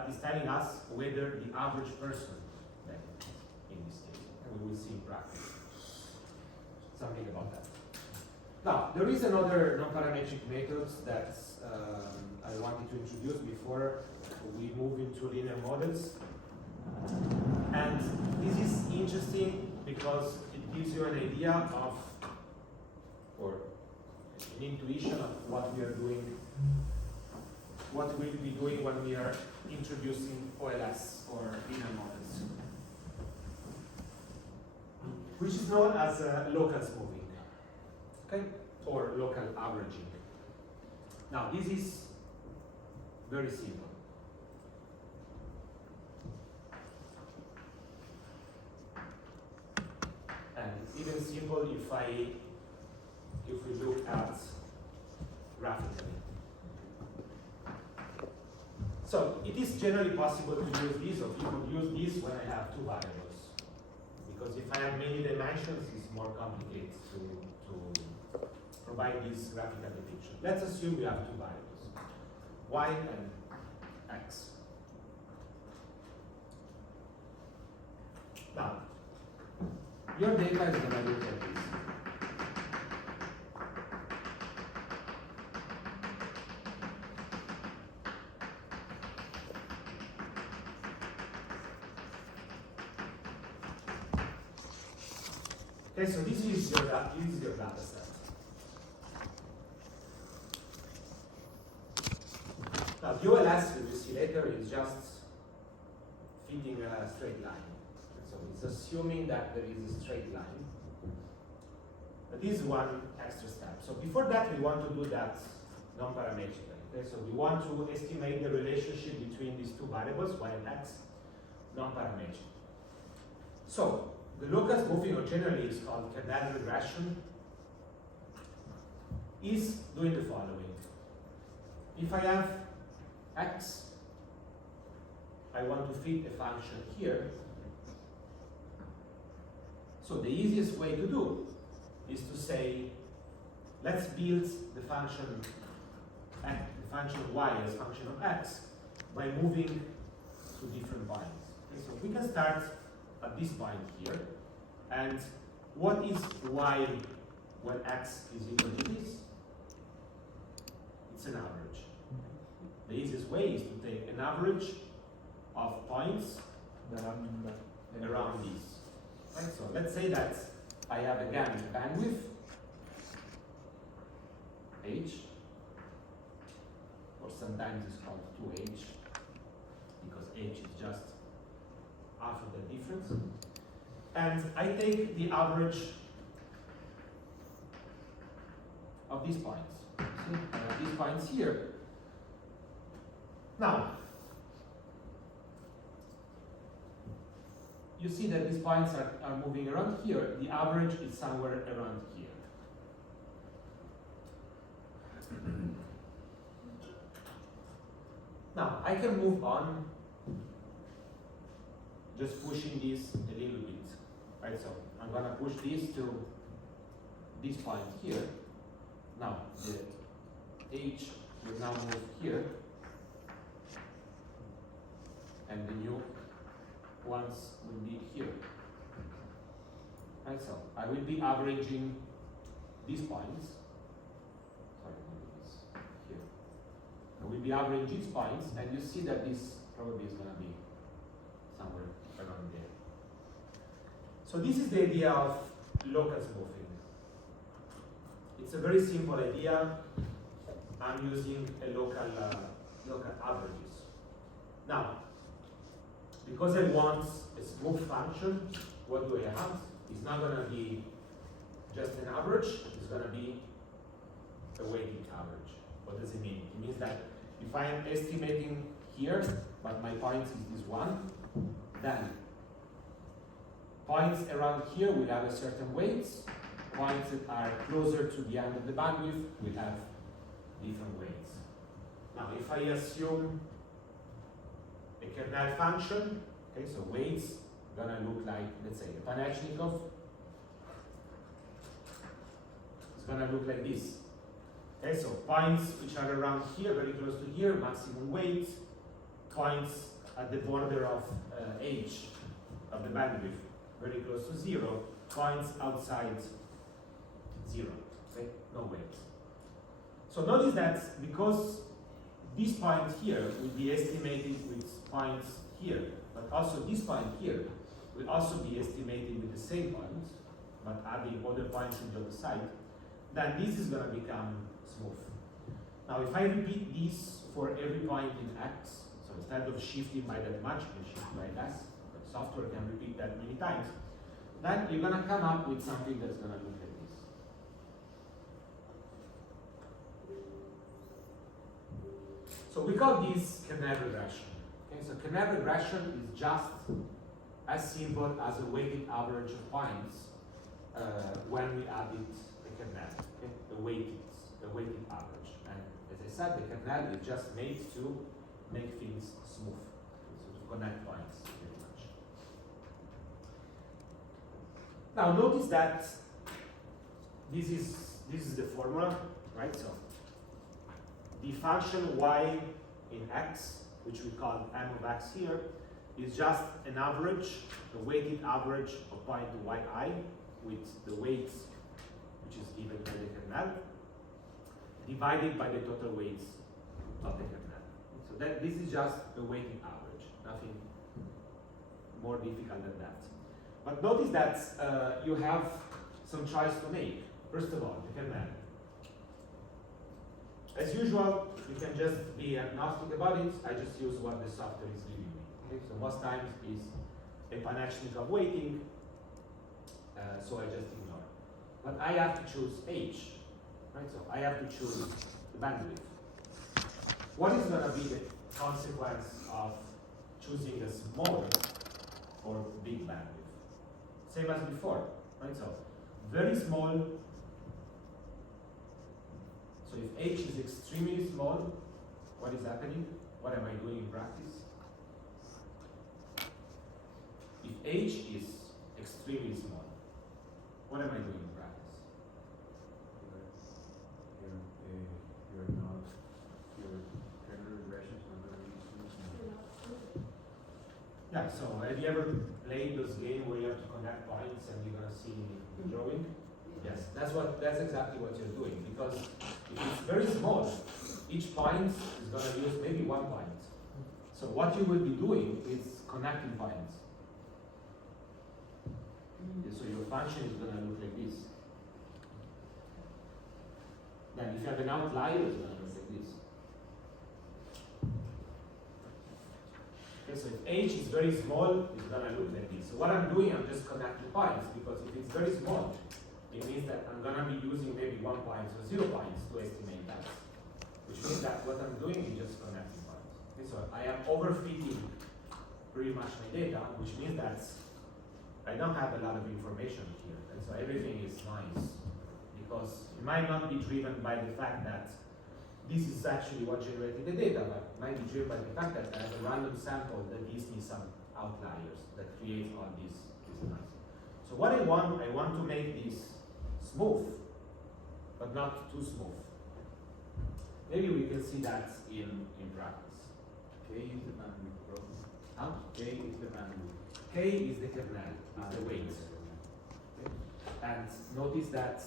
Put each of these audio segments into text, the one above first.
but it's telling us whether the average person benefits in this case. And we will see in practice something about that. Now, there is another non-parametric method that I wanted to introduce before we move into linear models. And this is interesting because it gives you an idea of, or an intuition of what we are doing, what we'll be doing when we are introducing OLS or linear models, which is known as local smoothing, okay, or local averaging. Now, this is very simple. And it's even simple if we look at graphically. So it is generally possible to use this, or people use this when I have two variables. Because if I have many dimensions, it's more complicated to provide this graphical depiction. Let's assume we have two variables, y and x. Now, your data is going to look like this. Okay, so this is your data set. Now, the OLS, we will see later, is just fitting a straight line. So it's assuming that there is a straight line. But this is one extra step. So before that, we want to do that non-parametrically. Okay, so we want to estimate the relationship between these two variables, y and x, non-parametric. So the local smoothing, or generally is called kernel regression, is doing the following. If I have x, I want to fit a function here. So the easiest way to do is to say, let's build the function y as function of x by moving to different points. Okay, so we can start at this point here, and what is y when x is equal to this? It's an average. The easiest way is to take an average of points around this. Right? So let's say that I have again bandwidth h, or sometimes it's called 2h, because h is just half of the difference. And I take the average of these points. See, I have these points here. Now, you see that these points are moving around here. The average is somewhere around here. Now, I can move on just pushing this a little bit. Right, so I'm going to push this to this point here. Now, the h will now move here, and the new ones will be here. Right, so I will be averaging these points. Sorry, this here. I will be averaging these points, and you see that this probably is going to be somewhere around there. So this is the idea of local smoothing. It's a very simple idea. I'm using a local averages. Now, because I want a smooth function, what do I have? It's not going to be just an average. It's going to be a weighted average. What does it mean? It means that if I am estimating here, but my point is this one, then points around here will have a certain weights. Points that are closer to the end of the bandwidth will have different weights. Now, if I assume a kernel function, okay, so weights gonna look like, let's say, a Panechnikov. It's gonna look like this. Okay, so points which are around here, very close to here, maximum weight, points at the border of H of the bandwidth, very close to 0, points outside 0, okay? No weight. So notice that because this point here will be estimated with points here, but also this point here will also be estimated with the same point, but adding other points on the other side, then this is going to become smooth. Now if I repeat this for every point in X, so instead of shifting by that much, you shift by less, but software can repeat that many times, then you're going to come up with something that's going to look like this. So we call this kernel regression. Okay, so kernel regression is just as simple as a weighted average of points when we added the kernel, okay? the weighted average. And as I said, the kernel is just made to make things smooth, so to connect points very much. Now notice that this is the formula, right? So the function y in x, which we call m of x here, is just an average, a weighted average of point yi with the weights, which is given by the kernel, divided by the total weights of the kernel. So this is just a weighted average, nothing more difficult than that. But notice that you have some choice to make. First of all, the kernel. As usual, you can just be agnostic about it. I just use what the software is giving me. Okay? So most times is a Panachinikov weighting, so I just ignore. But I have to choose H, right? So I have to choose the bandwidth. What is going to be the consequence of choosing a small or big bandwidth? Same as before, right? So very small. So if H is extremely small, what is happening? What am I doing in practice? If H is extremely small, what am I doing in practice? Your kernel regression is not going to be small. Yeah, so have you ever played those games where you have to connect points and you're going to see the drawing? Yes, that's exactly what you're doing, because if it's very small, each point is going to use maybe 1 point. So what you will be doing is connecting points. So your function is going to look like this. Then if you have an outlier, it's going to look like this. Okay, so if H is very small, it's going to look like this. So what I'm doing, I'm just connecting points, because if it's very small, it means that I'm going to be using maybe 1 point or 0 points to estimate that. Which means that what I'm doing is just connecting points. Okay, so I am overfitting pretty much my data, which means that I don't have a lot of information here. And so everything is nice, because it might not be driven by the fact that this is actually what generated the data, but it might be driven by the fact that I have a random sample that gives me some outliers that create all this noise. So what I want to make this smooth, but not too smooth. Maybe we can see that in practice. K is the bandwidth problem. Huh? K is the bandwidth. K is the kernel, is the weight. Okay? And notice that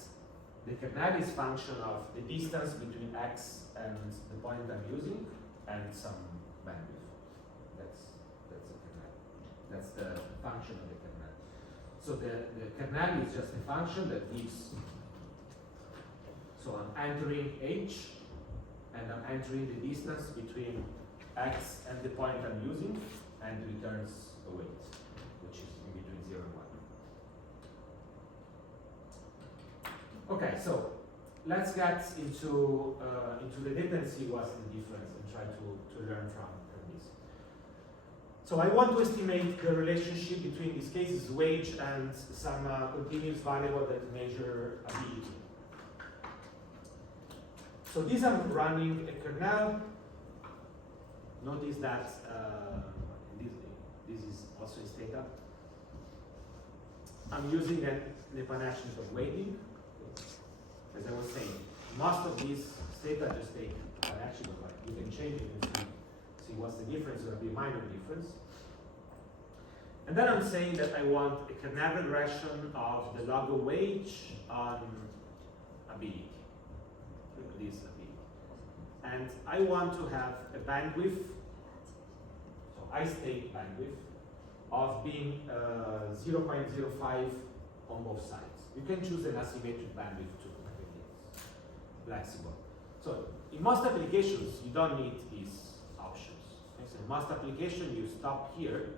the kernel is function of the distance between X and the point I'm using and some bandwidth. That's a kernel. That's the function of the kernel. So the kernel is just a function that gives, so I'm entering H, and I'm entering the distance between X and the point I'm using, and returns a weight, which is in between 0 and 1. Okay, so let's get into the data and see what's the difference and try to learn from this. So I want to estimate the relationship between these cases, wage and some continuous variable that measure ability. So these are running a kernel. Notice that this is also in theta. I'm using a Panachinikov weighting. As I was saying, most of these theta just take Panachinikov. You can change it and see what's the difference? It's going to be a minor difference. And then I'm saying that I want a Kernel regression of the log of wage on ability. Look at this ability. And I want to have a bandwidth, so I state bandwidth, of being 0.05 on both sides. You can choose an asymmetric bandwidth too. It's flexible. So in most applications, you don't need these options. Okay? So in most applications, you stop here,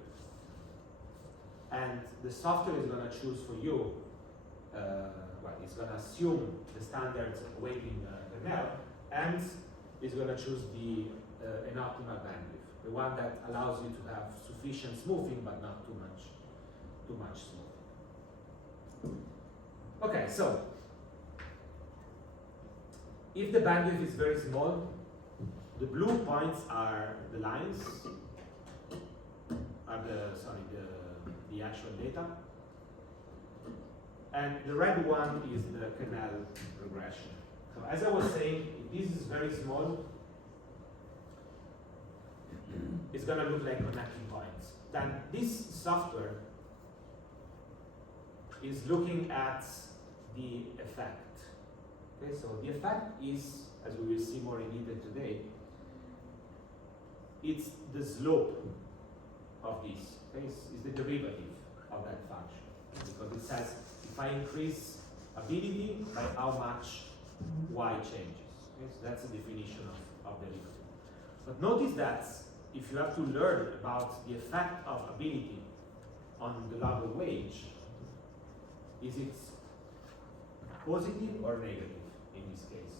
and the software is going to choose for you. Well, it's going to assume the standard weighting kernel, and it's going to choose an optimal bandwidth, the one that allows you to have sufficient smoothing but not too much smoothing. Okay, so if the bandwidth is very small, the blue points are the lines, are the actual data, and the red one is the Kernel regression. So as I was saying, if this is very small, it's going to look like connecting points. Then this software is looking at the effect. Okay, so the effect is, as we will see more in detail today, it's the slope of this. Okay, it's the derivative of that function. Because it says if I increase ability, by how much y changes. Okay, so that's the definition of derivative. But notice that if you have to learn about the effect of ability on the log of wage, is it positive or negative in this case?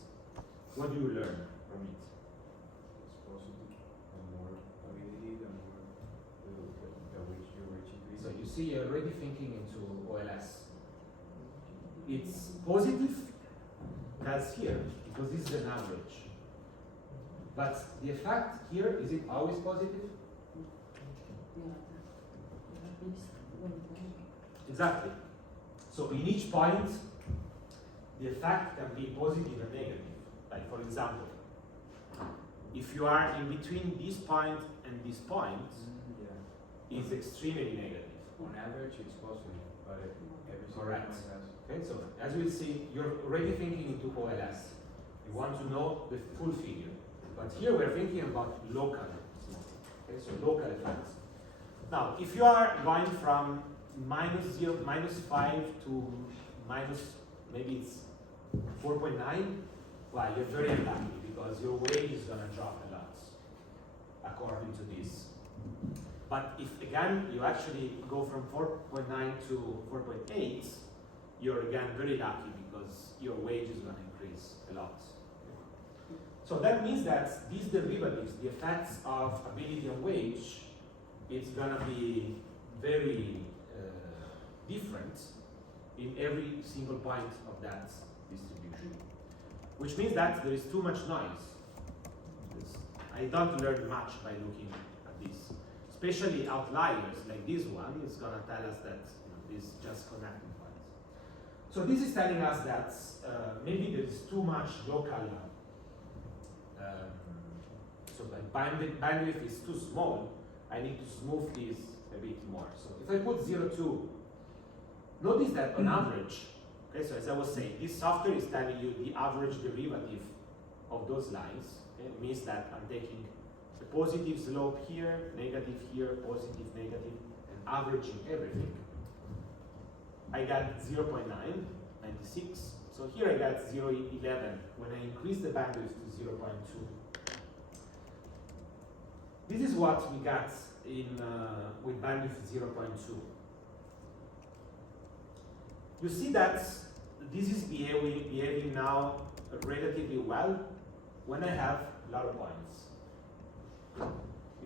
What do you learn from it? It's positive. The more ability, the more the wage you reach increase. So you see, you're already thinking into OLS. It's positive as here, because this is an average. But the effect here, is it always positive? Exactly. So in each point, the effect can be positive and negative. Like for example, if you are in between this point and this point, it's extremely negative. On average, it's positive, but every single Correct. point has. Okay, so as we'll see, you're already thinking into OLS. You want to know the full figure. But here we're thinking about local smoothing. Okay, so local effects. Now, if you are going from -5 to maybe it's 4.9, well, you're very unlucky because your wage is going to drop a lot according to this. But if again you actually go from 4.9 to 4.8, you're again very lucky because your wage is going to increase a lot. So that means that these derivatives, the effects of ability on wage, it's going to be very different in every single point of that distribution. Which means that there is too much noise. I don't learn much by looking at this. Especially outliers like this one is going to tell us that this is just connecting points. So this is telling us that maybe there is too much local. So the bandwidth is too small. I need to smooth this a bit more. So if I put 0.2, notice that on average, okay, so as I was saying, this software is telling you the average derivative of those lines. Okay? It means that I'm taking the positive slope here, negative here, positive, negative, and averaging everything. I got 0.996. So here I got 0.11 when I increase the bandwidth to 0.2. This is what we got in with bandwidth 0.2. You see that this is behaving now relatively well when I have a lot of points.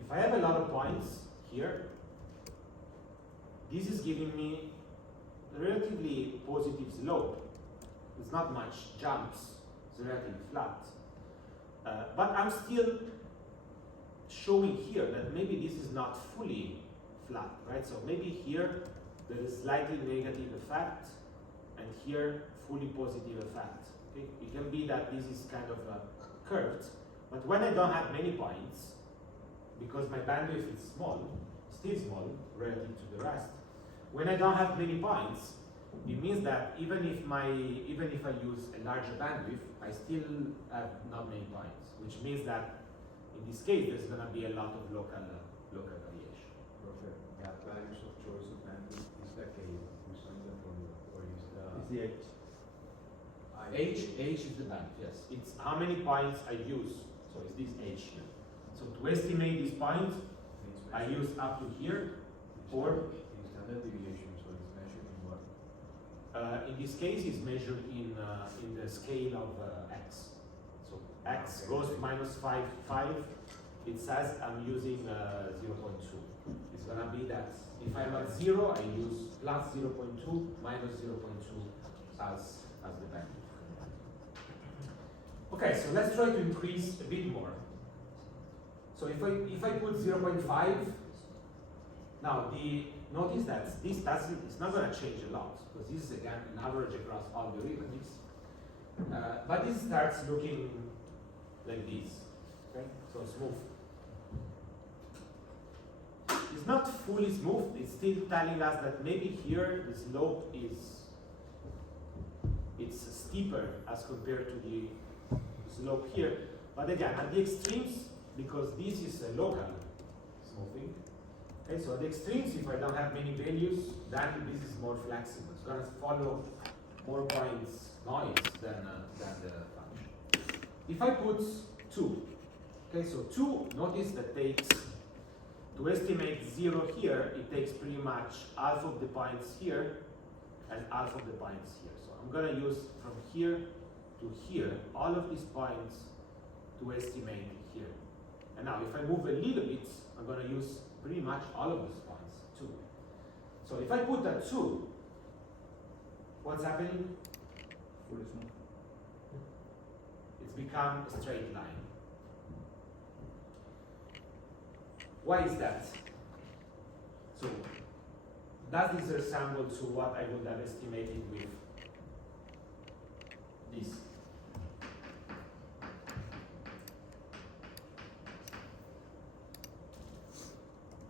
If I have a lot of points here, this is giving me a relatively positive slope. There's not much jumps, it's relatively flat. But I'm still showing here that maybe this is not fully flat, right? So maybe here there is slightly negative effect, and here fully positive effect. Okay? It can be that this is kind of curved, but when I don't have many points, because my bandwidth is small, still small relative to the rest. When I don't have many points, it means that even if I use a larger bandwidth, I still have not many points, which means that in this case there's going to be a lot of local variation. Perfect. That values of choice of bandwidth is the K, which is the formula, or is the It's the H. H is the bandwidth, yes. It's how many points I use. So it's this H here. So to estimate these points, I use up to here, or in standard deviation, so it's measured in what? in this case, it's measured in the scale of x. So x Okay. goes to minus 5. It says I'm using 0.2. It's gonna be that if I'm at 0, I use plus 0.2 minus 0.2 as the bandwidth. Okay, so let's try to increase a bit more. So if I put 0.5, now notice that it's not going to change a lot, because this is again an average across all derivatives. But this starts looking like this. Okay, so smooth. It's not fully smooth. It's still telling us that maybe here the slope it's steeper as compared to the slope here. But again, at the extremes, because this is a local smoothing. Okay, so at the extremes, if I don't have many values, then this is more flexible. It's going to follow more points noise than the function. If I put 2, okay, so 2, notice that takes, to estimate 0 here, it takes pretty much half of the points here and half of the points here. So I'm going to use from here to here all of these points to estimate here. And now if I move a little bit, I'm going to use pretty much all of these points too. So if I put that 2, what's happening? Fully smooth. It's become a straight line. Why is that? So does this resemble to what I would have estimated with this?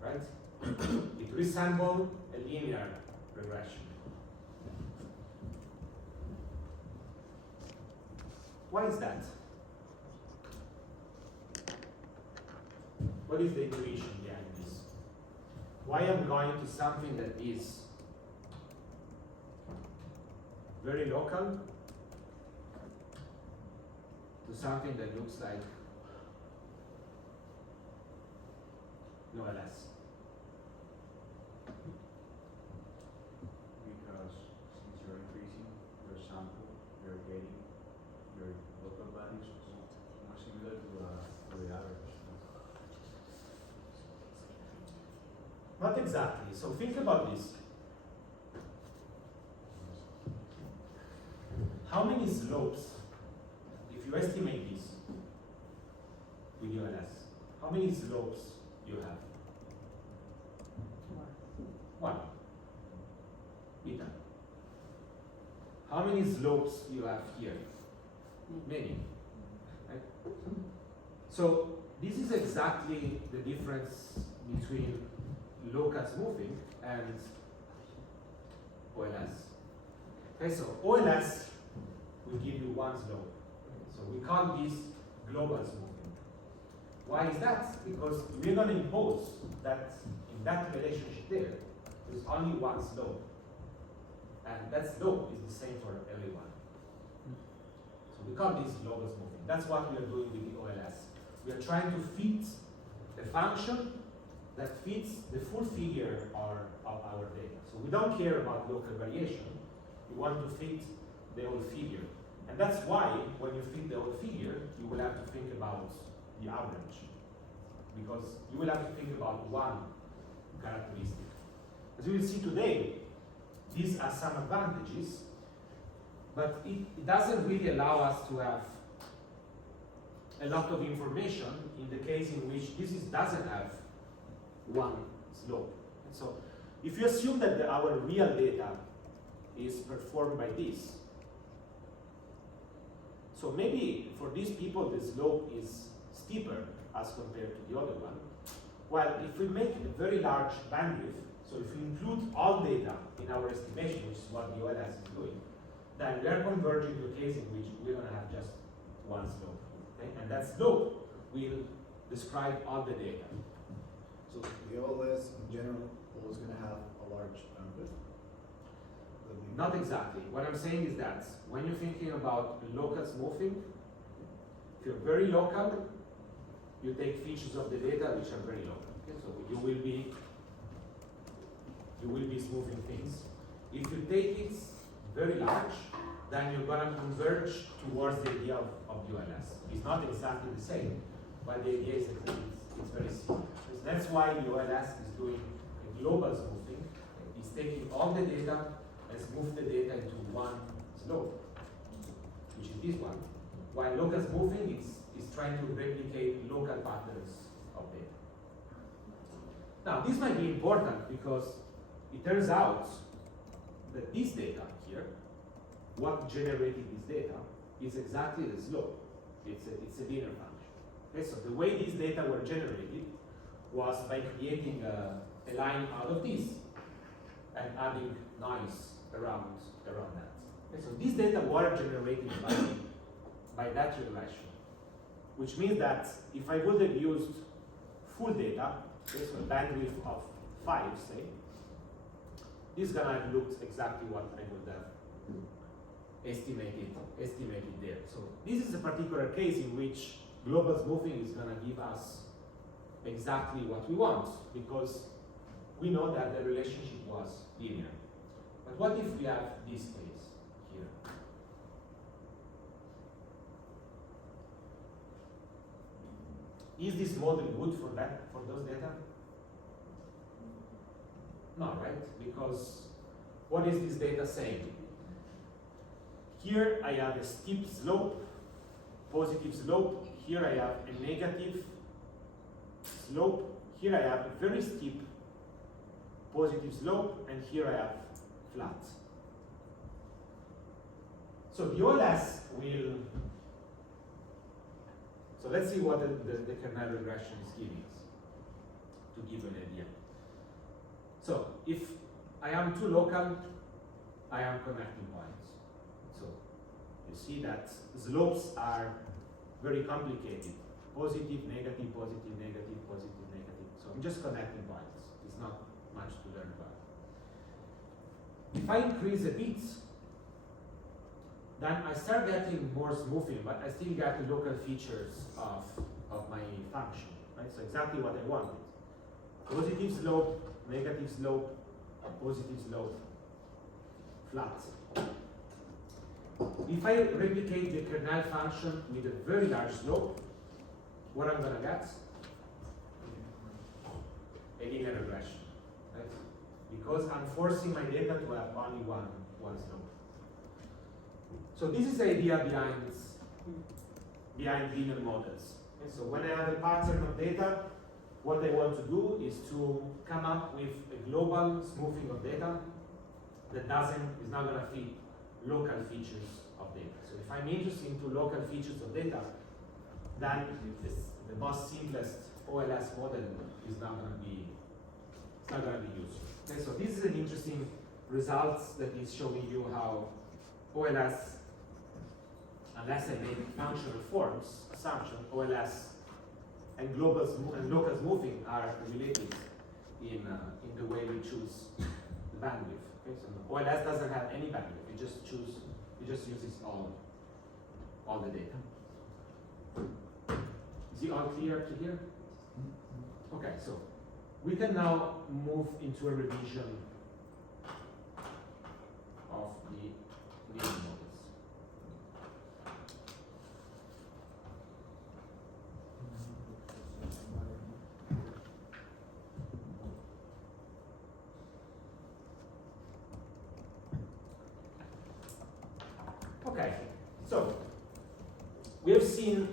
Right? It resembles a linear regression. Why is that? What is the intuition behind this? Why I'm going to something that is very local to something that looks like no LS? Because since you're increasing your sample, you're getting your local values more similar to the average. Not exactly. So think about this. How many slopes, if you estimate this with your LS, how many slopes you have? 1. Beta. How many slopes you have here? Many. Right? So this is exactly the difference between local smoothing and OLS. Okay, so OLS will give you one slope. So we call this global smoothing. Why is that? Because we're going to impose that in that relationship there, there's only one slope. And that slope is the same for everyone. So we call this global smoothing. That's what we are doing with the OLS. We are trying to fit a function that fits the full figure of our data. So we don't care about local variation. We want to fit the whole figure. And that's why when you fit the whole figure, you will have to think about the average. Because you will have to think about one characteristic. As you will see today, these are some advantages, but it doesn't really allow us to have a lot of information in the case in which this doesn't have one slope. And so if you assume that our real data is performed by this, so maybe for these people the slope is steeper as compared to the other one, Well, if we make a very large bandwidth, so if we include all data in our estimation, which is what the OLS is doing, then we are converging to a case in which we're going to have just one slope. Okay? And that slope will describe all the data. So the OLS in general is going to have a large bandwidth? Not exactly. What I'm saying is that when you're thinking about local smoothing, if you're very local, you take features of the data which are very local. Okay? So you will be smoothing things. If you take it very large, then you're going to converge towards the idea of ULS. It's not exactly the same, but the idea is it's very similar. So that's why the ULS is doing a global smoothing. It's taking all the data and smooth the data into one slope, which is this one. While local smoothing is trying to replicate local patterns of data. Now, this might be important because it turns out that this data here, what generated this data, is exactly the slope. It's a linear function. Okay, so the way these data were generated was by creating a line out of this and adding noise around that. Okay, so these data were generated by that regression, which means that if I would have used full data, okay, so a bandwidth of 5, say, this is gonna have looked exactly what I would have estimated there. So this is a particular case in which global smoothing is gonna give us exactly what we want, because we know that the relationship was linear. But what if we have this case here? Is this model good for those data? No, right? Because what is this data saying? Here I have a steep slope, positive slope. Here I have a negative slope. Here I have a very steep positive slope, and here I have flat. So the OLS will, so let's see what the kernel regression is giving us, to give an idea. So if I am too local, I am connecting points. So you see that slopes are very complicated. Positive, negative, positive, negative, positive, negative. So I'm just connecting points. It's not much to learn about. If I increase a bit, then I start getting more smoothing, but I still get the local features of my function. Right? So exactly what I wanted. Positive slope, negative slope, positive slope, flat. If I replicate the kernel function with a very large slope, what I'm going to get? A linear regression. Right? Because I'm forcing my data to have only one slope. So this is the idea behind linear models. Okay? So when I have a pattern of data, what I want to do is to come up with a global smoothing of data that is not going to fit local features of data. So if I'm interested into local features of data, then the most simplest OLS model is not going to be useful. Okay, so this is an interesting result that is showing you how OLS, unless I make functional forms assumption, OLS and local smoothing are related in the way we choose the bandwidth. Okay, so OLS doesn't have any bandwidth. It just uses all the data. Is it all clear to here? Okay, so we can now move into a revision of the linear models. Okay, so we have seen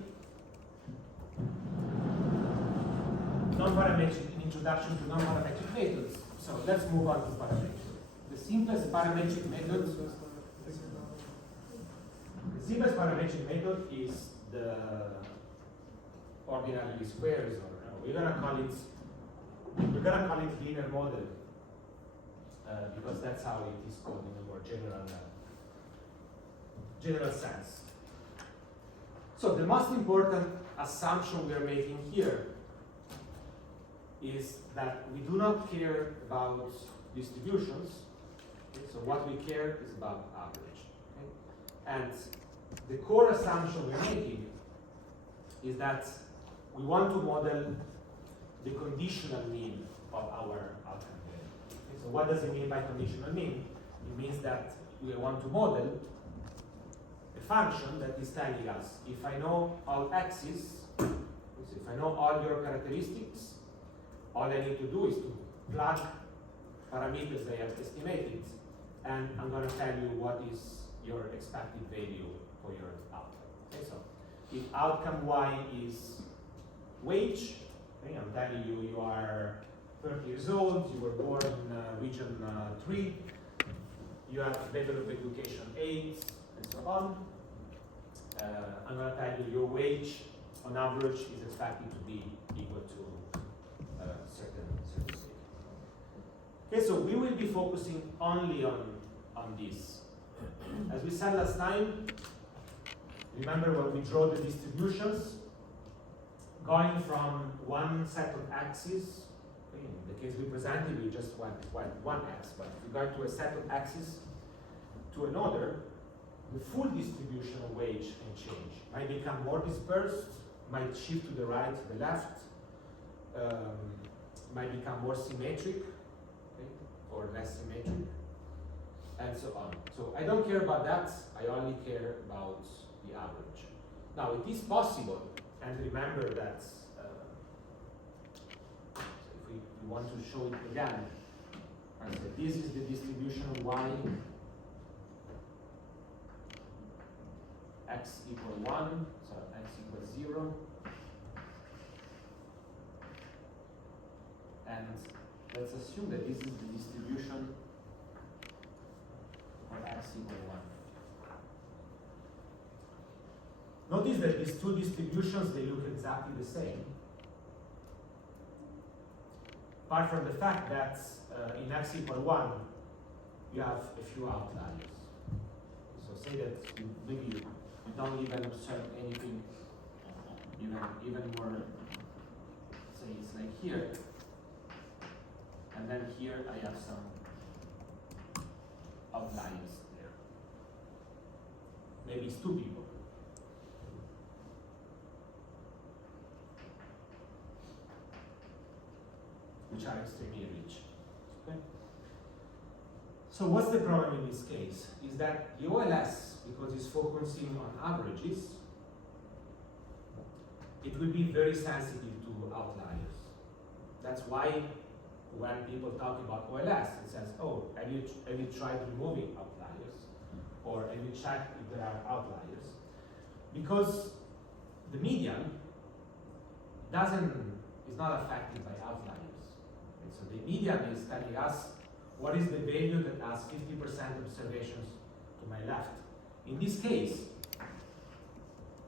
an introduction to non-parametric methods. So let's move on to parametric. The simplest parametric method is the ordinary squares, or we're gonna call it we're gonna call it linear model because that's how it is called in a more general sense. So the most important assumption we are making here is that we do not care about distributions. Okay? So what we care is about average. Okay? And the core assumption we're making is that we want to model the conditional mean of our outcome value. Okay? So what does it mean by conditional mean? It means that we want to model a function that is telling us if I know all x's, if I know all your characteristics, all I need to do is to plug parameters I have estimated, and I'm going to tell you what is your expected value for your outcome. Okay, so if outcome y is wage, okay, I'm telling you you are 30 years old, you were born in region 3, you have level of education 8, and so on. I'm going to tell you your wage on average is expected to be equal to certain value. Okay, so we will be focusing only on this. As we said last time, remember when we draw the distributions, going from one set of axes, okay, in the case we presented, we just went one x, but if we go to a set of axes to another, the full distribution of wage can change. Might become more dispersed, might shift to the right, to the left, might become more symmetric, okay, or less symmetric, and so on. So I don't care about that, I only care about the average. Now it is possible, and remember that if we want to show it again, I said this is the distribution of y, x equal 1, so x equals 0, and let's assume that this is the distribution for x equal 1. Notice that these two distributions, they look exactly the same, apart from the fact that in x equal 1, you have a few outliers. So say that maybe you don't even observe anything even more, say it's like here, and then here I have some outliers there. Maybe it's 2 people. Which are extremely rich. Okay? So what's the problem in this case? Is that the OLS, because it's focusing on averages, it will be very sensitive to outliers. That's why when people talk about OLS, it says, oh, have you tried removing outliers? Or have you checked if there are outliers? Because the median is not affected by outliers. And so the median is telling us what is the value that has 50% observations to my left. In this case,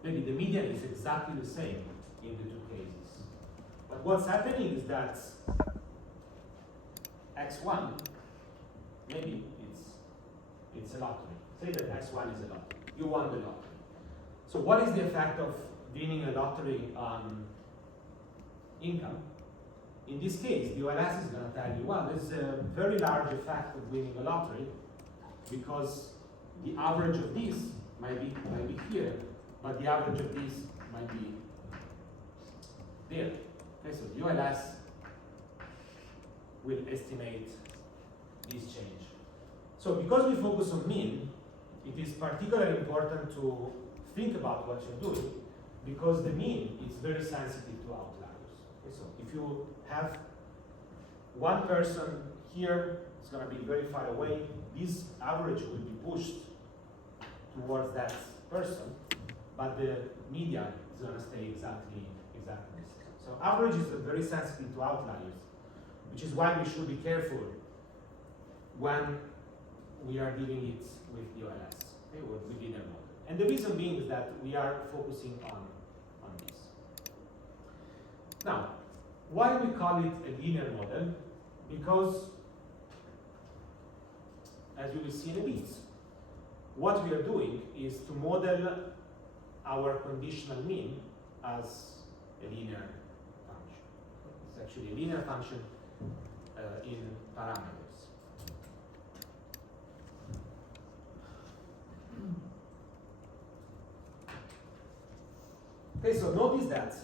maybe the median is exactly the same in the 2 cases. But what's happening is that x1, maybe it's a lottery. Say that x1 is a lottery. You won the lottery. So what is the effect of winning a lottery on income? In this case, the OLS is going to tell you, well, there's a very large effect of winning a lottery because the average of this might be here, but the average of this might be there. Okay, so the OLS will estimate this change. So because we focus on mean, it is particularly important to think about what you're doing because the mean is very sensitive to outliers. Okay, so if you have one person here, it's going to be very far away, this average will be pushed towards that person, but the median is going to stay exactly the same. So averages are very sensitive to outliers, which is why we should be careful when we are dealing it with the OLS, okay, or with linear model. And the reason being is that we are focusing on this. Now, why we call it a linear model? Because, as you will see in a bit, what we are doing is to model our conditional mean as a linear function. It's actually a linear function in parameters. Okay, so notice that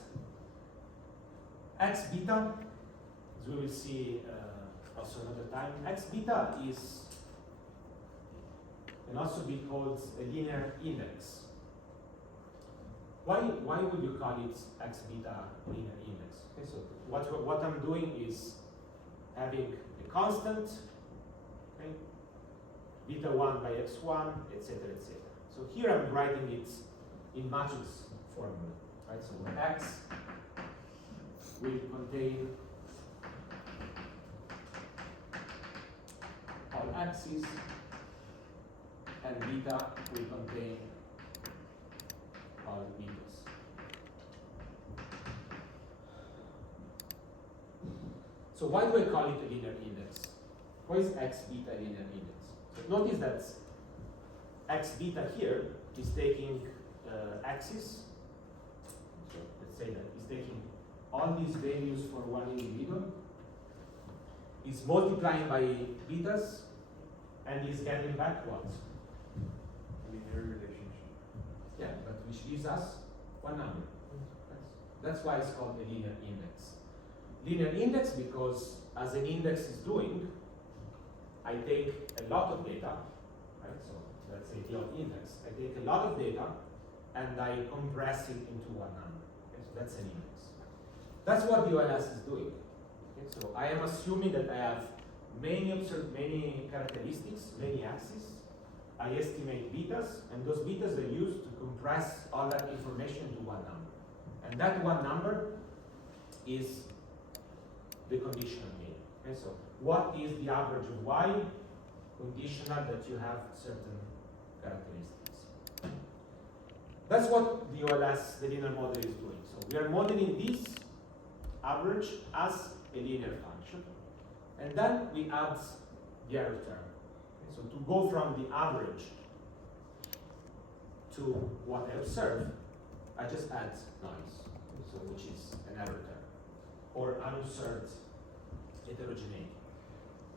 x beta, as we will see also another time, x beta can also be called a linear index. Why would you call it x beta linear index? Okay, so what I'm doing is having a constant, okay, beta 1 by x1, etc., etc. So here I'm writing it in matrix formula, right? So where x will contain all x's and beta will contain all betas. So why do I call it a linear index? Why is x beta a linear index? So notice that x beta here is taking axis. So let's say that it's taking all these values for one individual, is multiplying by betas, and is getting back what? Linear relationship. Yeah, but which gives us one number. That's why it's called a linear index. Linear index because as an index is doing, I take a lot of data, right? So let's say dot index. I take a lot of data and I compress it into one number. Okay, so that's an index. That's what the OLS is doing. Okay, so I am assuming that I have many characteristics, many axes. I estimate betas, and those betas are used to compress all that information into one number. And that one number is the conditional mean. Okay, so what is the average of y conditional that you have certain characteristics? That's what the OLS, the linear model, is doing. So we are modeling this average as a linear function, and then we add the error term. Okay, so to go from the average to what I observe, I just add noise, okay, so which is an error term, or unobserved heterogeneity,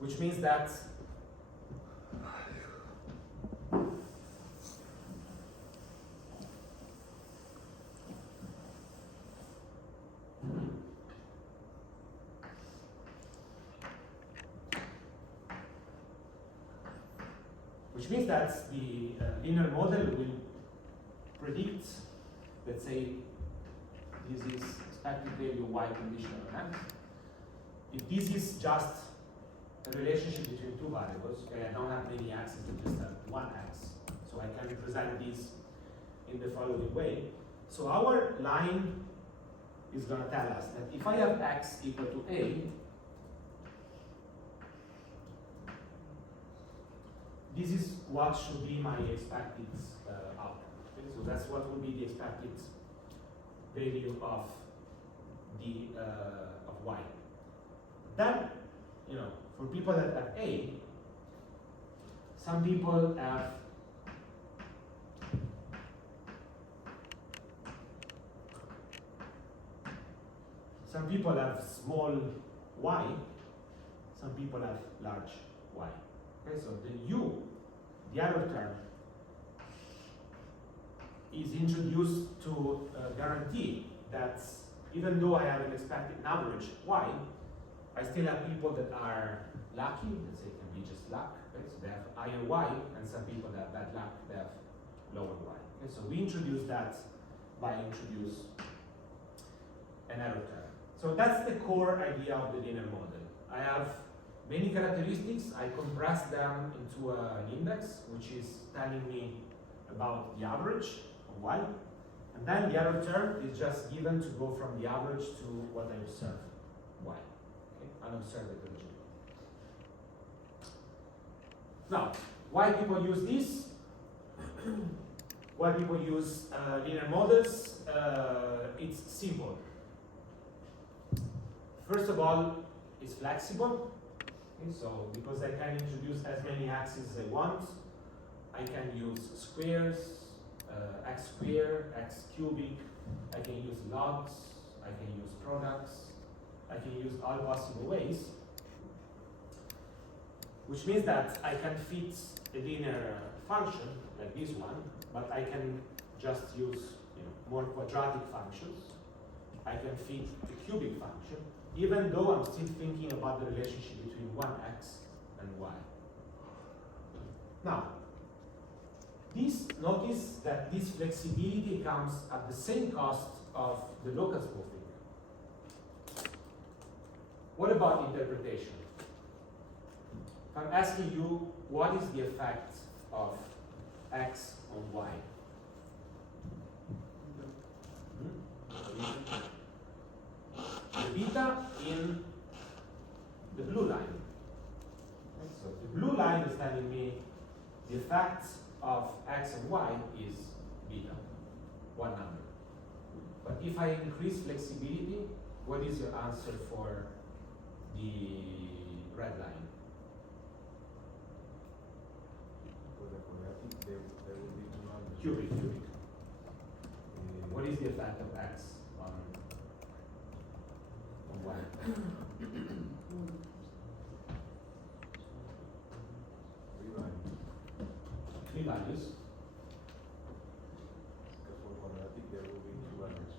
which means that the linear model will predict, let's say, this is expected value y conditional on x. If this is just a relationship between two variables, okay, I don't have many axes, I just have one x, so I can represent this in the following way. So our line is going to tell us that if I have x equal to a, this is what should be my expected outcome. Okay? So that's what will be the expected value of the of y. Then, for people that have a, some people have small y, some people have large y. Okay, so the u, the error term, is introduced to guarantee that even though I have an expected average y, I still have people that are lucky, let's say it can be just luck, right? So they have higher y, and some people that have bad luck, they have lower y. Okay, so we introduce that by introduce an error term. So that's the core idea of the linear model. I have many characteristics, I compress them into an index, which is telling me about the average of y, and then the error term is just given to go from the average to what I observe, y, okay? Unobserved heterogeneity. Now, why people use this? Why people use linear models? It's simple. first of all, it's flexible. Okay, so because I can introduce as many axes as I want, I can use squares, x squared, x cubic, I can use logs, I can use products, I can use all possible ways, which means that I can fit a linear function like this one, but I can just use more quadratic functions. I can fit a cubic function, even though I'm still thinking about the relationship between one x and y. Now, notice that this flexibility comes at the same cost of the local spoofing. What about interpretation? If I'm asking you what is the effect of x on y? The beta in the blue line. So the blue line is telling me the effect of x and y is beta, one number. But if I increase flexibility, what is your answer for the red line? For the quadratic, there will be two numbers. Cubic. What is the effect of x on y? Three values. Because for quadratic, there will be two numbers.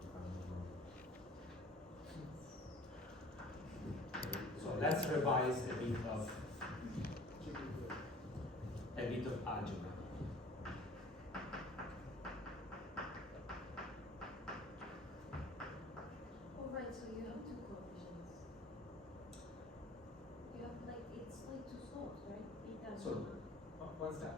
If I'm not wrong. So let's revise a bit of algebra. Oh, right, so you have two coefficients. You have it's like two slopes, right? Beta and So, gamma. what's that?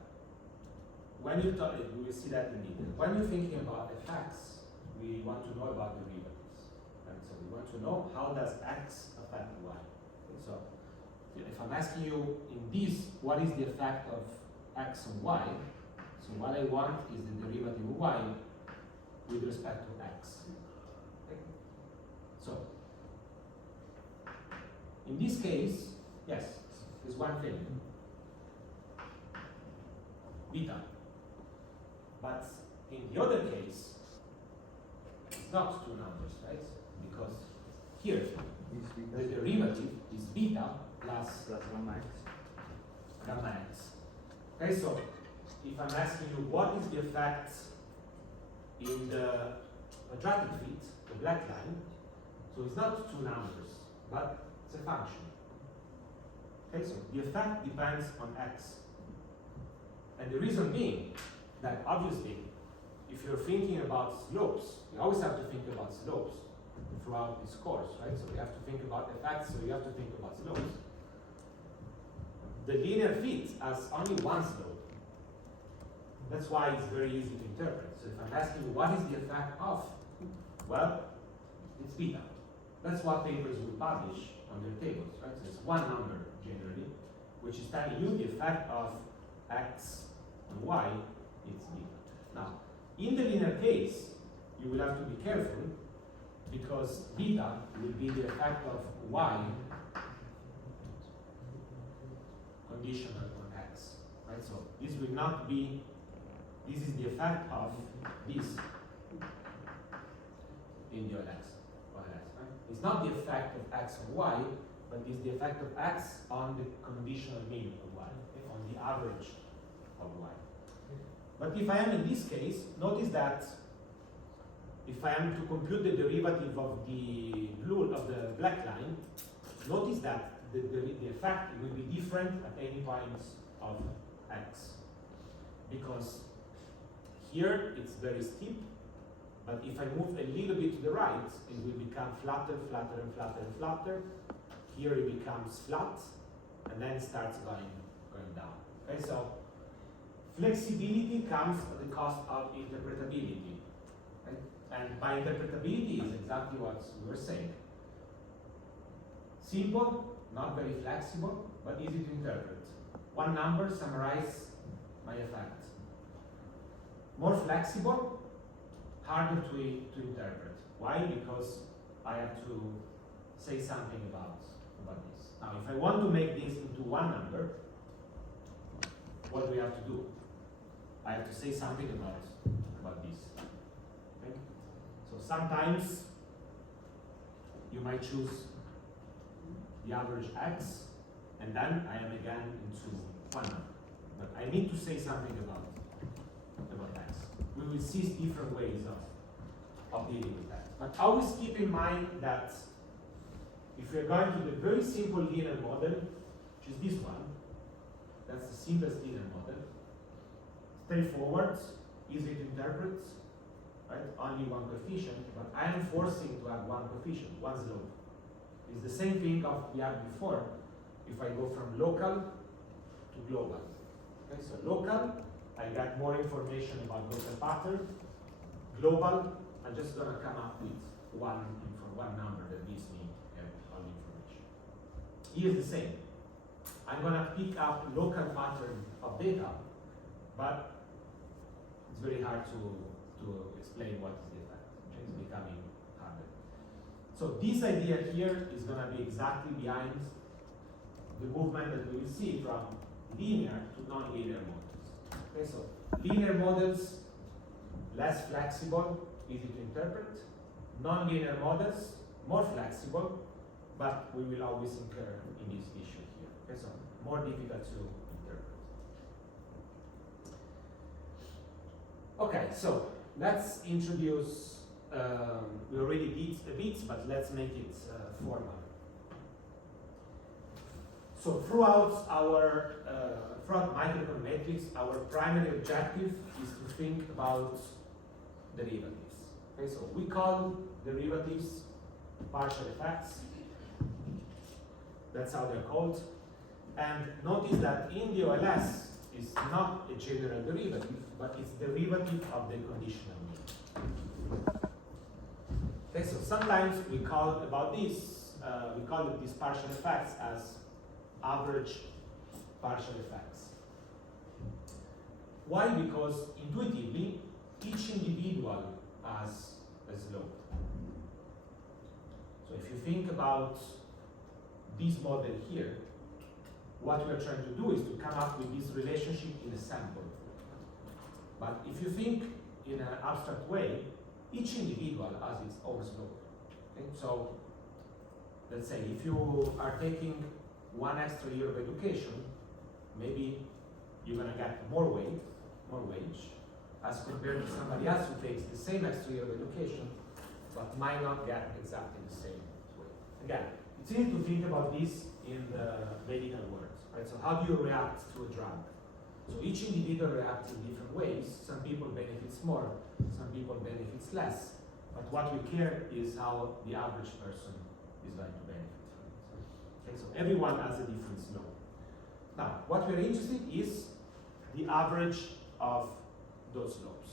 When you talk, we will see that in a minute. When you're thinking about effects, we want to know about derivatives. And so we want to know how does x affect y. Okay, so if I'm asking you in this, what is the effect of x on y? So what I want is the derivative of y with respect to x. Okay? So in this case, yes, there's one thing. Beta. But in the other case, it's not two numbers, right? Because here, the derivative is beta plus gamma x. gamma x. Okay, so if I'm asking you what is the effect in the quadratic fit, the black line, so it's not two numbers, but it's a function. Okay, so the effect depends on x. And the reason being that obviously, if you're thinking about slopes, you always have to think about slopes throughout this course, right? So you have to think about effects, so you have to think about slopes. The linear fit has only one slope. That's why it's very easy to interpret. So if I'm asking you what is the effect of, well, it's beta. That's what papers will publish on their tables, right? So it's one number generally, which is telling you the effect of x on y, it's beta. Now, in the linear case, you will have to be careful because beta will be the effect of y conditional on x, right? So this will not be, this is the effect of this in your x, right? It's not the effect of x on y, but it's the effect of x on the conditional mean of y, okay? On the average of y. But if I am in this case, notice that if I am to compute the derivative of the black line, notice that the effect will be different at any points of x. Because here it's very steep, but if I move a little bit to the right, it will become flatter, flatter, and flatter, and flatter. Here it becomes flat, and then starts going down. Okay, so flexibility comes at the cost of interpretability. Right? And by interpretability is exactly what we were saying. Simple, not very flexible, but easy to interpret. One number summarizes my effect. More flexible, harder to interpret. Why? Because I have to say something about this. Now, if I want to make this into one number, what do we have to do? I have to say something about this. Okay? So sometimes you might choose the average x, and then I am again into one number. But I need to say something about x. We will see different ways of dealing with that. But always keep in mind that if we're going to the very simple linear model, which is this one, that's the simplest linear model, straightforward, easy to interpret, right? Only one coefficient, but I am forcing to have one coefficient, one slope. It's the same thing of we had before. If I go from local to global. Okay, so local, I got more information about local pattern. Global, I'm just gonna come up with one number that gives me all the information. Here is the same. I'm gonna pick up local pattern of data, but it's very hard to explain what is the effect. Okay? It's becoming harder. So this idea here is gonna be exactly behind the movement that we will see from linear to non-linear models. Okay, so linear models, less flexible, easy to interpret. Non-linear models, more flexible, but we will always incur in this issue here. Okay, so more difficult to interpret. Okay, so let's introduce, we already did a bit, but let's make it formal. So throughout microeconometrics, our primary objective is to think about derivatives. Okay, so we call derivatives partial effects. That's how they're called. And notice that in the OLS is not a general derivative, but it's derivative of the conditional mean. Okay, so sometimes we call it these partial effects as average partial effects. Why? Because intuitively, each individual has a slope. So if you think about this model here, what we are trying to do is to come up with this relationship in a sample. But if you think in an abstract way, each individual has its own slope. Okay? So let's say if you are taking one extra year of education, maybe you're gonna get more wage, as compared to somebody else who takes the same extra year of education, but might not get exactly the same way. Again, it's easy to think about this in the medical world, right? So how do you react to a drug? So each individual reacts in different ways. Some people benefits more, some people benefits less. But what we care is how the average person is going to benefit from it. Okay, so everyone has a different slope. Now, what we're interested in is the average of those slopes.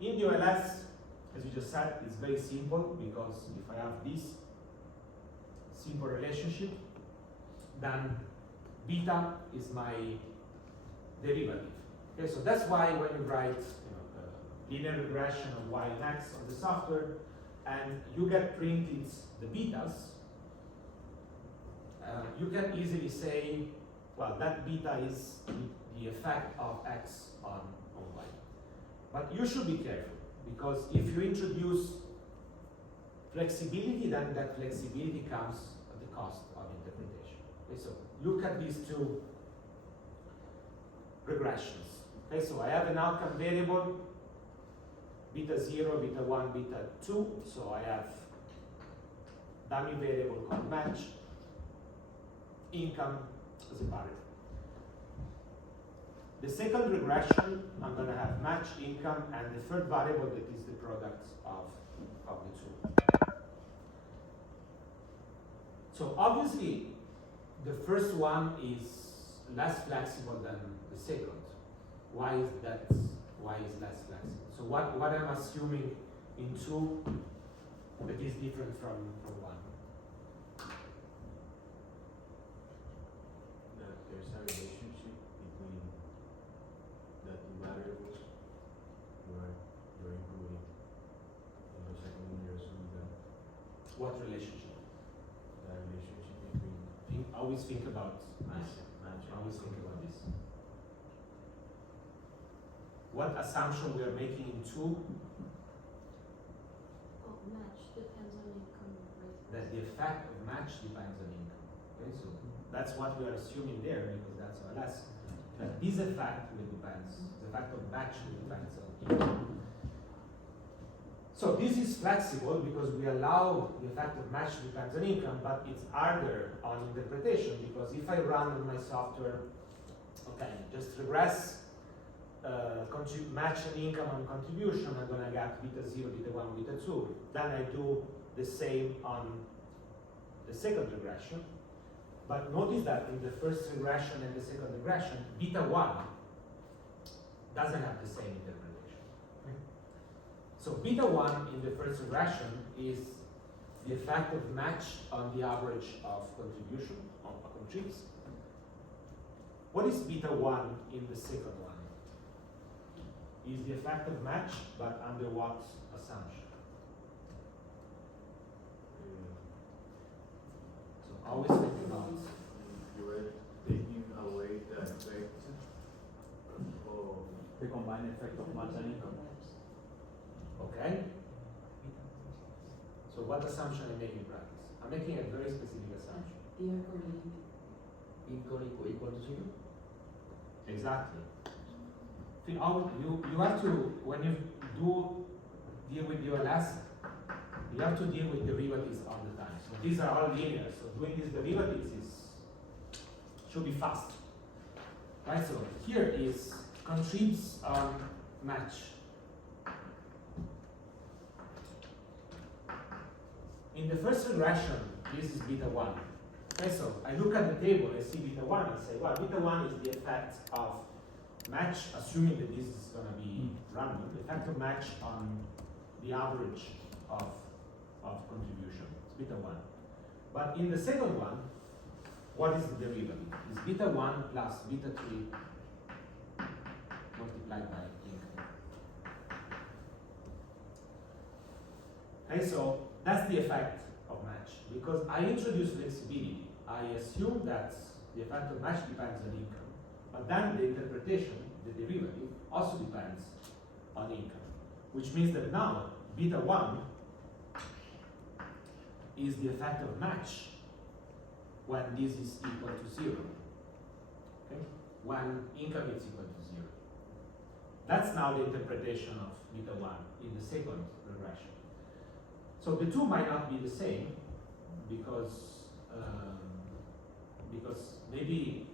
In the OLS, as we just said, it's very simple because if I have this simple relationship, then beta is my derivative. Okay, so that's why when you write linear regression of y and x on the software, and you get printed the betas, you can easily say, well, that beta is the effect of x on y. But you should be careful, because if you introduce flexibility, then that flexibility comes at the cost of interpretation. Okay, so look at these two regressions. Okay, so I have an outcome variable, beta 0, beta 1, beta 2. So I have dummy variable called match, income as a parameter. The second regression, I'm going to have match, income, and the third variable that is the product of the two. So obviously, the first one is less flexible than the second. Why is that? Why is less flexible? So what I'm assuming in two that is different from one? That there's a relationship between the two variables you're including. In the second one, you're assuming what relationship? The relationship between Always think about match, this. match and Always think income. about this. What assumption we are making in 2? Oh, match depends on income rate. That the effect of match depends on income. Okay, so that's what we are assuming there because that's our lesson. That this effect will depends, the effect of match will depends on income. So this is flexible because we allow the effect of match depends on income, but it's harder on interpretation because if I run on my software, okay, just regress, match an income and contribution, I'm gonna get beta 0, beta 1, beta 2. Then I do the same on the second regression. But notice that in the first regression and the second regression, beta 1 doesn't have the same interpretation. Okay? So beta 1 in the first regression is the effect of match on the average of contribution, on contributes. What is beta 1 in the second one? Is the effect of match, but under what assumption? So always think about. You were taking away the effect of The combined effect of match and income. Okay? So what assumption am I making in practice? I'm making a very specific assumption. Income equal to 0? Exactly. You have to, when you deal with your lesson, you have to deal with derivatives all the time. So these are all linear. So doing these derivatives should be fast. Right? So here is contributes on match. In the first regression, this is beta 1. Okay, so I look at the table, I see beta 1 and say, well, beta 1 is the effect of match, assuming that this is going to be random, the effect of match on the average of contribution. It's beta 1. But in the second one, what is the derivative? It's beta 1 plus beta 3 multiplied by income. Okay, so that's the effect of match. Because I introduce flexibility, I assume that the effect of match depends on income. But then the interpretation, the derivative, also depends on income. Which means that now beta 1 is the effect of match when this is equal to 0. Okay? When income is equal to 0. That's now the interpretation of beta 1 in the second regression. So the two might not be the same because maybe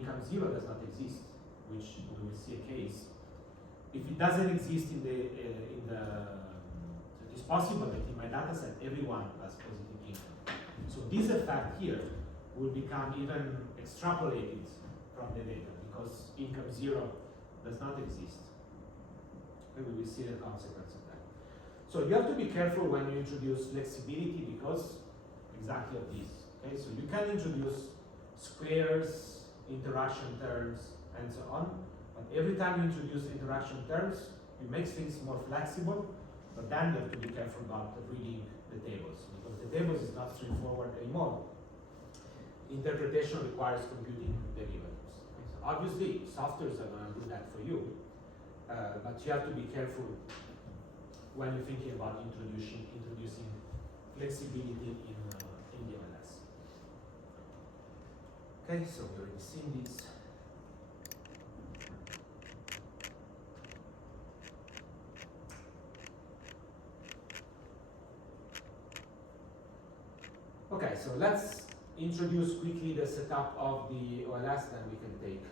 income 0 does not exist, which we will see a case. If it doesn't exist in the so it's possible that in my data set everyone has positive income. So this effect here will become even extrapolated from the data because income 0 does not exist. And we will see the consequence of that. So you have to be careful when you introduce flexibility because exactly of this. Okay, so you can introduce squares, interaction terms, and so on. But every time you introduce interaction terms, it makes things more flexible. But then you have to be careful about reading the tables because the tables is not straightforward anymore. Interpretation requires computing derivatives. Okay, so obviously, softwares are going to do that for you, but you have to be careful when you're thinking about introducing flexibility in the MLS. Okay, so we already seen this. Okay, so let's introduce quickly the setup of the OLS, then we can take a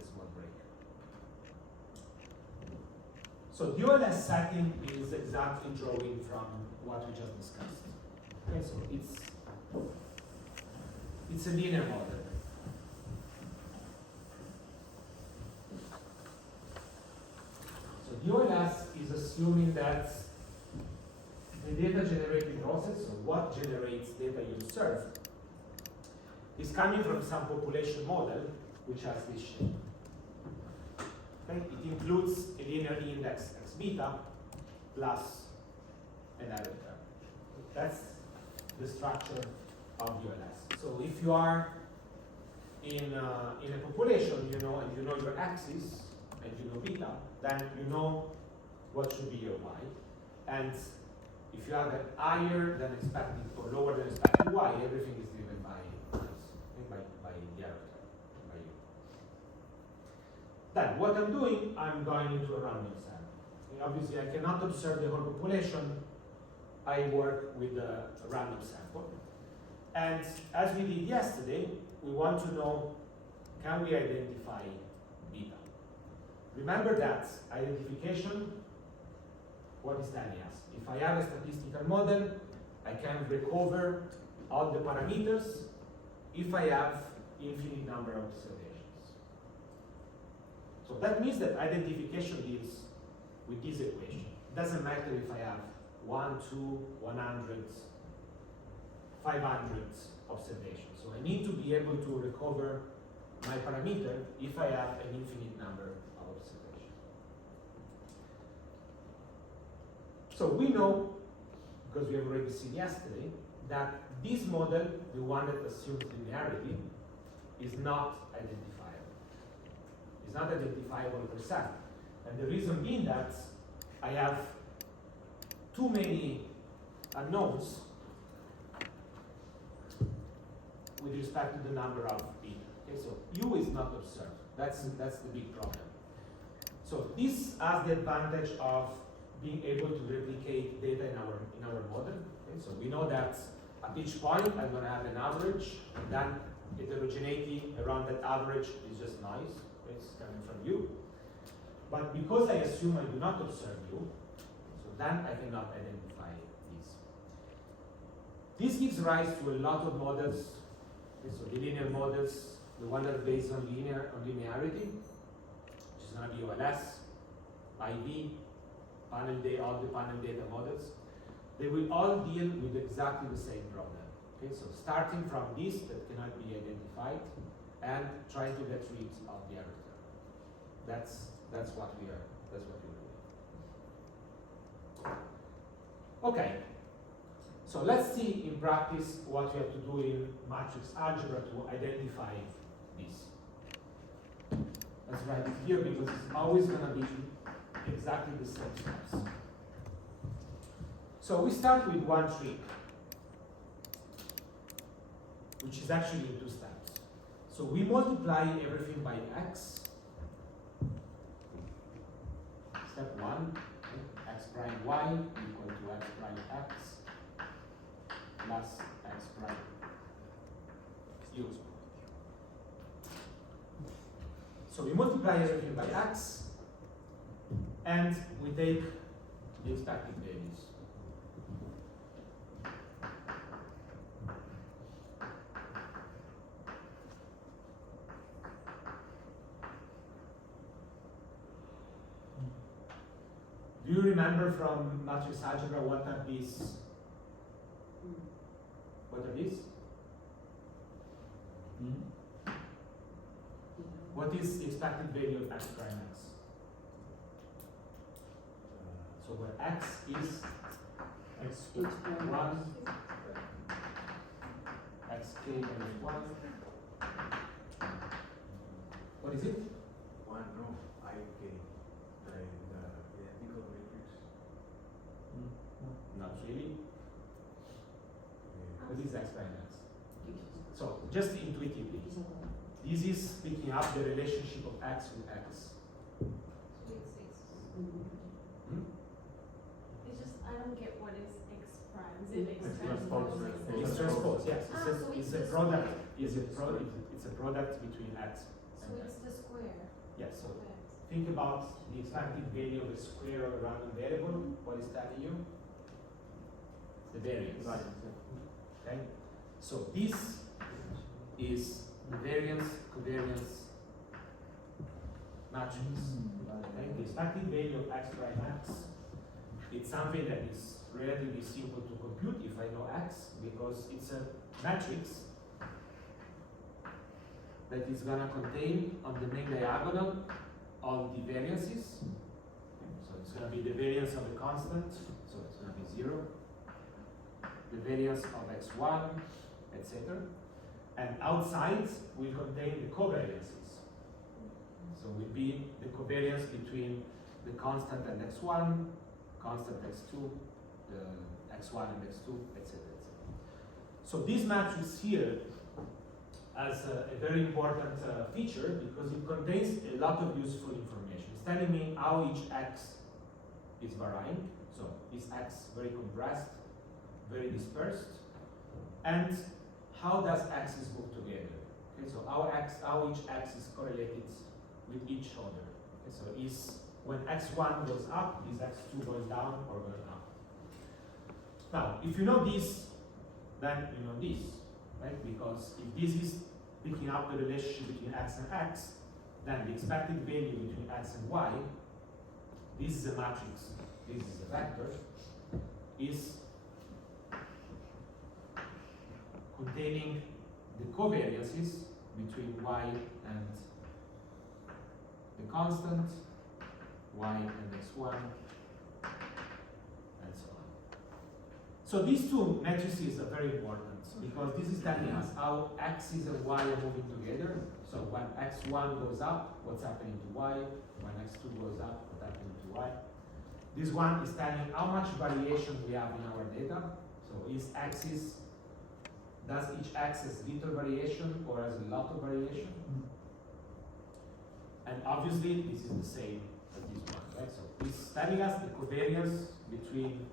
small break. So the OLS setting is exactly drawing from what we just discussed. Okay, so it's a linear model. So the OLS is assuming that the data generating process, so what generates data you serve, is coming from some population model which has this shape. Okay? It includes a linear index x beta plus an error term. That's the structure of ULS. So if you are in a population, you know, and you know your axis, and you know beta, then you know what should be your y. And if you have a higher than expected or lower than expected y, everything is driven by the error, by you. Then what I'm doing, I'm going into a random sample. And obviously, I cannot observe the whole population. I work with a random sample. And as we did yesterday, we want to know, can we identify beta? Remember that identification, what is telling us? If I have a statistical model, I can recover all the parameters if I have infinite number of observations. So that means that identification deals with this equation. It doesn't matter if I have 1, 2, 100, 500 observations. So I need to be able to recover my parameter if I have an infinite number of observations. So we know, because we have already seen yesterday, that this model, the one that assumes linearity, is not identifiable. It's not identifiable per se. And the reason being that I have too many unknowns with respect to the number of beta. Okay, so U is not observed. That's the big problem. So this has the advantage of being able to replicate data in our model. Okay, so we know that at each point I'm going to have an average, and then heterogeneity around that average is just noise. Okay, it's coming from U. But because I assume I do not observe U, so then I cannot identify these. This gives rise to a lot of models. Okay, so the linear models, the one that are based on linearity, which is going to be OLS, IV, all the panel data models, they will all deal with exactly the same problem. Okay, so starting from this that cannot be identified and trying to get rid of the error term. That's what we are doing. Okay. So let's see in practice what we have to do in matrix algebra to identify this. Let's write it here because it's always going to be exactly the same steps. So we start with one trick, which is actually in 2 steps. So we multiply everything by x. Step 1, x prime y equal to x prime x plus x prime u. So we multiply everything by x, and we take the expected values. Do you remember from matrix algebra what are these? What are these? What is the expected value of x prime x? So where x is x1, xk minus 1. What is it? 1, no, IK, the identical matrix. Not really. Yeah. What is x prime x? So just intuitively, this is picking up the relationship of x with x. It's just, I don't get what is x prime. Is it x It's transpose? transpose, It's transpose, yes. So It's it's a the product. square. It's a product between x So and it's x. the square Yes. So of x. think about the expected value of a square of a random variable. What is telling you? The variance. Okay. So this is the variance covariance matrix. Okay. The expected value of x prime x. It's something that is relatively simple to compute if I know x, because it's a matrix that is going to contain on the main diagonal all the variances. Okay, so it's going to be the variance of the constant, so it's going to be 0. the variance of x1, etc. And outside will contain the covariances. So will be the covariance between the constant and x1, constant x2, the x1 and x2, etc. So this matrix here has a very important feature because it contains a lot of useful information. It's telling me how each x is varying. So is x very compressed, very dispersed, and how does x's move together? Okay, so how each x is correlated with each other. Okay, so is when x1 goes up, is x2 goes down or going up? Now, if you know this, then you know this, right? Because if this is picking up the relationship between x and x, then the expected value between x and y, this is a matrix, this is a vector, is containing the covariances between y and the constant, y and x1, and so on. So these two matrices are very important because this is telling us how x's and y are moving together. So when x1 goes up, what's happening to y? When x2 goes up, what's happening to y? This one is telling how much variation we have in our data. So is axis, does each axis little variation or has a lot of variation? And obviously this is the same as this one, right? So it's telling us the covariance between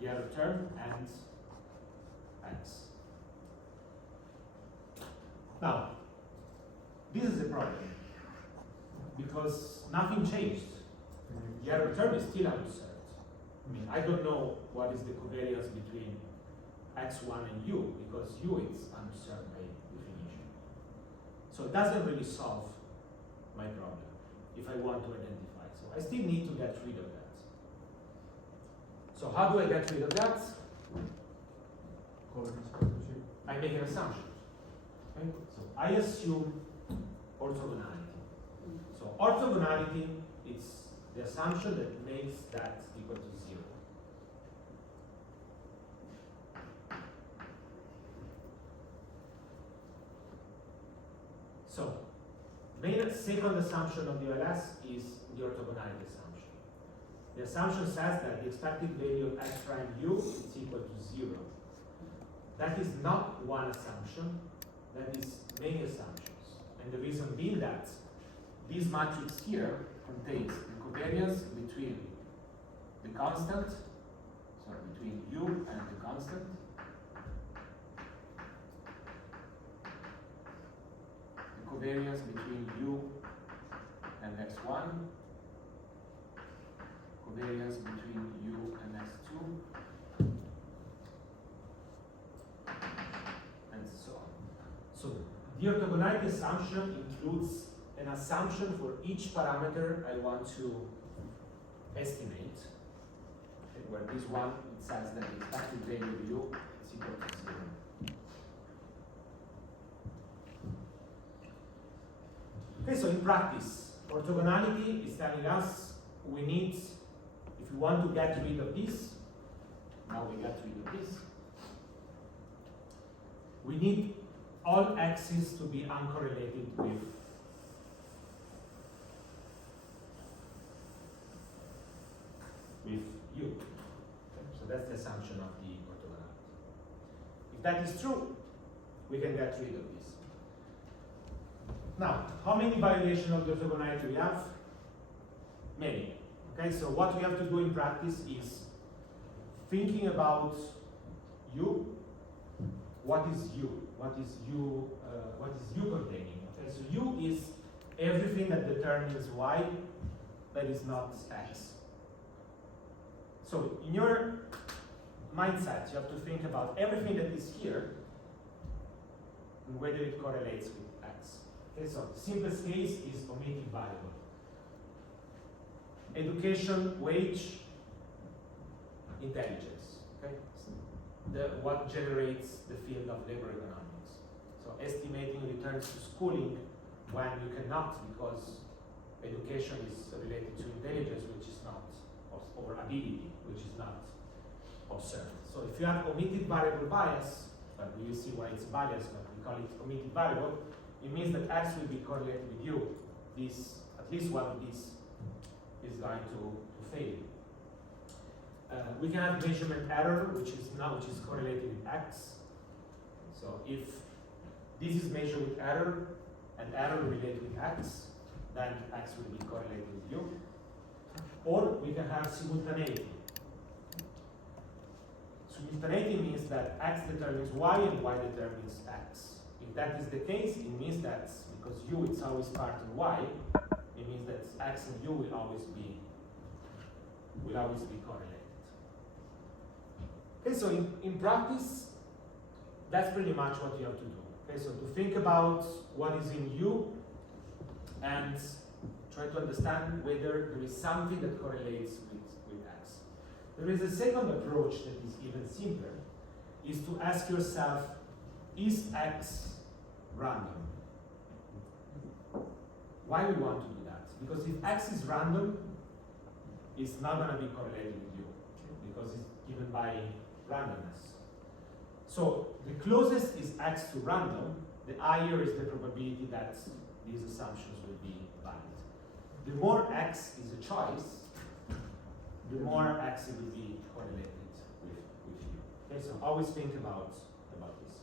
the other term and x. Now, this is a problem because nothing changed. The other term is still unserved. I mean, I don't know what is the covariance between x1 and u because u is unserved by definition. So it doesn't really solve my problem if I want to identify. So I still need to get rid of that. So how do I get rid of that? I make an assumption. Okay? So I assume orthogonality. So orthogonality is the assumption that makes that equal to 0. So, main second assumption of the OLS is the orthogonality assumption. The assumption says that the expected value of x prime u is equal to 0. That is not one assumption, that is many assumptions. And the reason being that this matrix here contains the covariance between the constant, sorry, between u and the constant, the covariance between u and x1, covariance between u and x2, and so on. So the orthogonality assumption includes an assumption for each parameter I want to estimate. Okay, where this one it says that the expected value of u is equal to 0. Okay, so in practice, orthogonality is telling us we need, if we want to get rid of this, now we get rid of this, we need all x's to be uncorrelated with u. Okay, so that's the assumption of the orthogonality. If that is true, we can get rid of this. Now, how many violations of the orthogonality we have? Many. Okay, so what we have to do in practice is thinking about u. What is u? What is u containing? Okay, so u is everything that determines y that is not x. So in your mindset, you have to think about everything that is here and whether it correlates with x. Okay, so the simplest case is omitting variable. Education, wage, intelligence. Okay, what generates the field of labor economics. So estimating returns to schooling when you cannot because education is related to intelligence, which is not, or ability, which is not observed. So if you have omitted variable bias, but we will see why it's bias, but we call it omitted variable, it means that x will be correlated with u. This, at least one of these is going to fail. We can have measurement error, which is correlated with x. So if this is measured with error and error related with x, then x will be correlated with u. Or we can have simultaneity. Simultaneity means that x determines y and y determines x. If that is the case, it means that because u is always part of y, it means that x and u will always be correlated. Okay, so in practice, that's pretty much what you have to do. Okay, so to think about what is in u and try to understand whether there is something that correlates with x. There is a second approach that is even simpler, is to ask yourself, is x random? Why we want to do that? Because if x is random, it's not going to be correlated with u, because it's given by randomness. So the closest is x to random, the higher is the probability that these assumptions will be valid. The more x is a choice, the more x it will be correlated with u. Okay, so always think about this.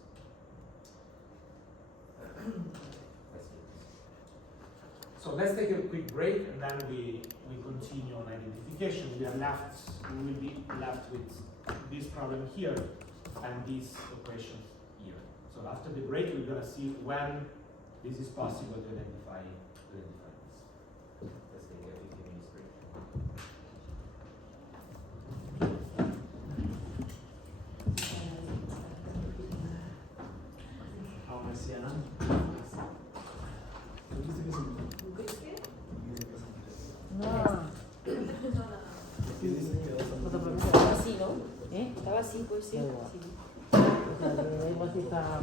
So let's take a quick break and then we continue on identification. We will be left with this problem here and these equations here. So after the break, we're going to see when this is possible to identify this. Let's take a 15 minutes break. How am I seeing now? No. Estaba así, ¿no? Estaba así, pues sí. Sí. Ahí va a quitar.